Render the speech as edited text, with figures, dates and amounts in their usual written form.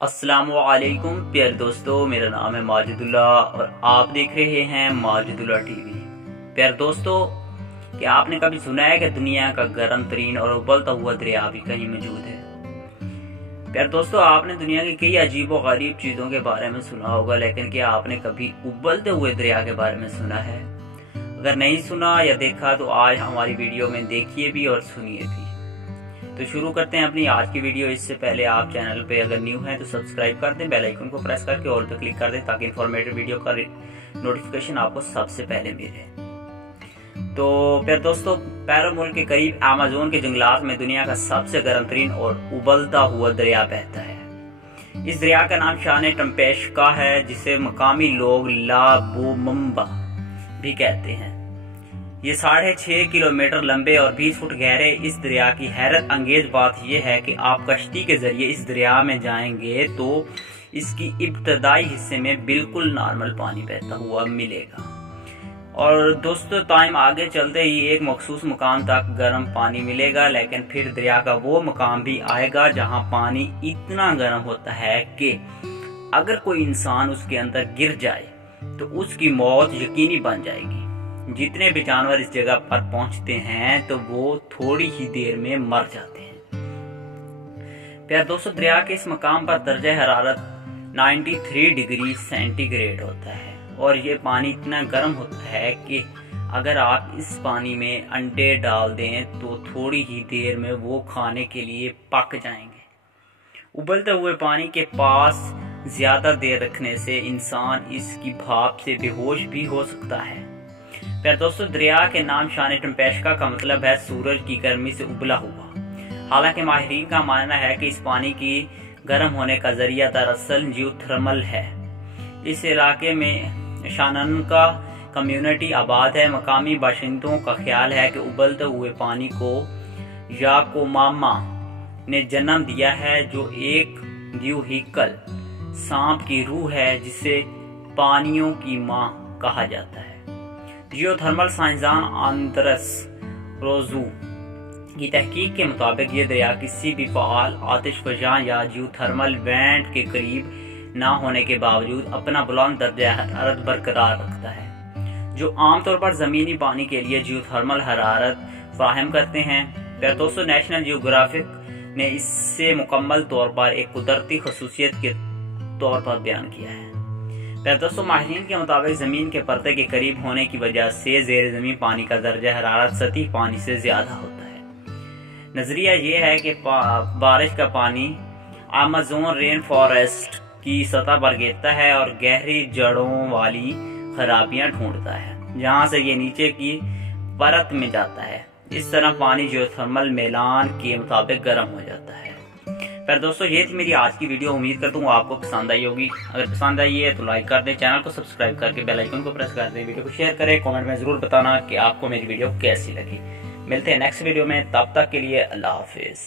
अस्सलामुअलैकुम प्यारे दोस्तों, मेरा नाम है माजिदुल्ला और आप देख रहे हैं माजिदुल्ला टीवी। प्यारे दोस्तों, क्या आपने कभी सुना है कि दुनिया का गर्म तरीन और उबलता हुआ दरिया भी कहीं मौजूद है? प्यारे दोस्तों, आपने दुनिया की कई अजीब और गरीब चीजों के बारे में सुना होगा, लेकिन क्या आपने कभी उबलते हुए दरिया के बारे में सुना है? अगर नहीं सुना या देखा तो आज हमारी वीडियो में देखिए भी और सुनिए भी। तो शुरू करते हैं अपनी आज की वीडियो। इससे पहले आप चैनल पे अगर न्यू हैं तो सब्सक्राइब कर दें, बेल आइकन को प्रेस करके ऑल पे क्लिक कर दें ताकि इंफॉर्मेटिव वीडियो का नोटिफिकेशन आपको सबसे पहले मिले। तो प्यारे दोस्तों, पेरू मुल्क के करीब अमेज़न के जंगलात में दुनिया का सबसे गर्म तरीन और उबलता हुआ दरिया बहता है। इस दरिया का नाम शान टम्पेस्का है, जिसे मकामी लोग ला बोमबा भी कहते हैं। ये 6.5 किलोमीटर लंबे और 20 फुट गहरे इस दरिया की हैरत अंगेज बात यह है कि आप कश्ती के जरिए इस दरिया में जाएंगे तो इसकी इब्तदाई हिस्से में बिल्कुल नॉर्मल पानी बहता हुआ मिलेगा, और दोस्तों टाइम आगे चलते ही एक मखसूस मुकाम तक गर्म पानी मिलेगा, लेकिन फिर दरिया का वो मुकाम भी आएगा जहां पानी इतना गर्म होता है कि अगर कोई इंसान उसके अंदर गिर जाए तो उसकी मौत यकीनी बन जाएगी। जितने भी जानवर इस जगह पर पहुंचते हैं तो वो थोड़ी ही देर में मर जाते हैं। प्यारे दोस्तों, दरिया के इस मकाम पर दर्जा हरारत 93 डिग्री सेंटीग्रेड होता है और ये पानी इतना गर्म होता है कि अगर आप इस पानी में अंडे डाल दें तो थोड़ी ही देर में वो खाने के लिए पक जाएंगे। उबलते हुए पानी के पास ज्यादा देर रखने से इंसान इसकी भाप से बेहोश भी हो सकता है। प्यारे दोस्तों, दरिया के नाम शान टम्पेस्का का मतलब है सूरज की गर्मी से उबला हुआ। हालांकि माहिरीन का मानना है कि इस पानी की गर्म होने का जरिया दरअसल जियोथर्मल है। इस इलाके में शाननका कम्युनिटी आबाद है। मकामी बाशिंदों का ख्याल है कि उबलते हुए पानी को याकोमामा ने जन्म दिया है, जो एक द्यूहिकल सांप की रूह है जिसे पानियों की मां कहा जाता है। जियोथर्मल साइंसदान आंद्रेस रोजू की तहकीक के मुताबिक ये दरिया किसी भी फाल आतिशफशां या जियोथर्मल वेंट के करीब ना होने के बावजूद अपना बुलंद दर्जा हरारत बरकरार रखता है, जो आमतौर पर जमीनी पानी के लिए जियोथर्मल हरारत फराहम करते हैं। प्यारे दोस्तों, नेशनल जियोग्राफिक ने इससे मुकम्मल तौर पर एक कुदरती खसूसियत के तौर पर बयान किया है। प्यारे दोस्तों, माहिरीन के मुताबिक जमीन के पर्दे के करीब होने की वजह से ज़ेर जमीन पानी का दर्जा हरारत सतही पानी से ज्यादा होता है। नजरिया ये है कि बारिश का पानी अमेज़न रेन फॉरेस्ट की सतह पर गिरता है और गहरी जड़ों वाली खराबियां ढूंढता है, जहां से ये नीचे की परत में जाता है। इस तरह पानी जियोथर्मल मेलान के मुताबिक गर्म हो जाता है। पर दोस्तों, ये थी मेरी आज की वीडियो। उम्मीद करता हूँ आपको पसंद आई होगी। अगर पसंद आई है तो लाइक कर दें, चैनल को सब्सक्राइब करके बेल आइकन को प्रेस कर दें, वीडियो को शेयर करें, कमेंट में जरूर बताना कि आपको मेरी वीडियो कैसी लगी। मिलते हैं नेक्स्ट वीडियो में, तब तक के लिए अल्लाह हाफिज।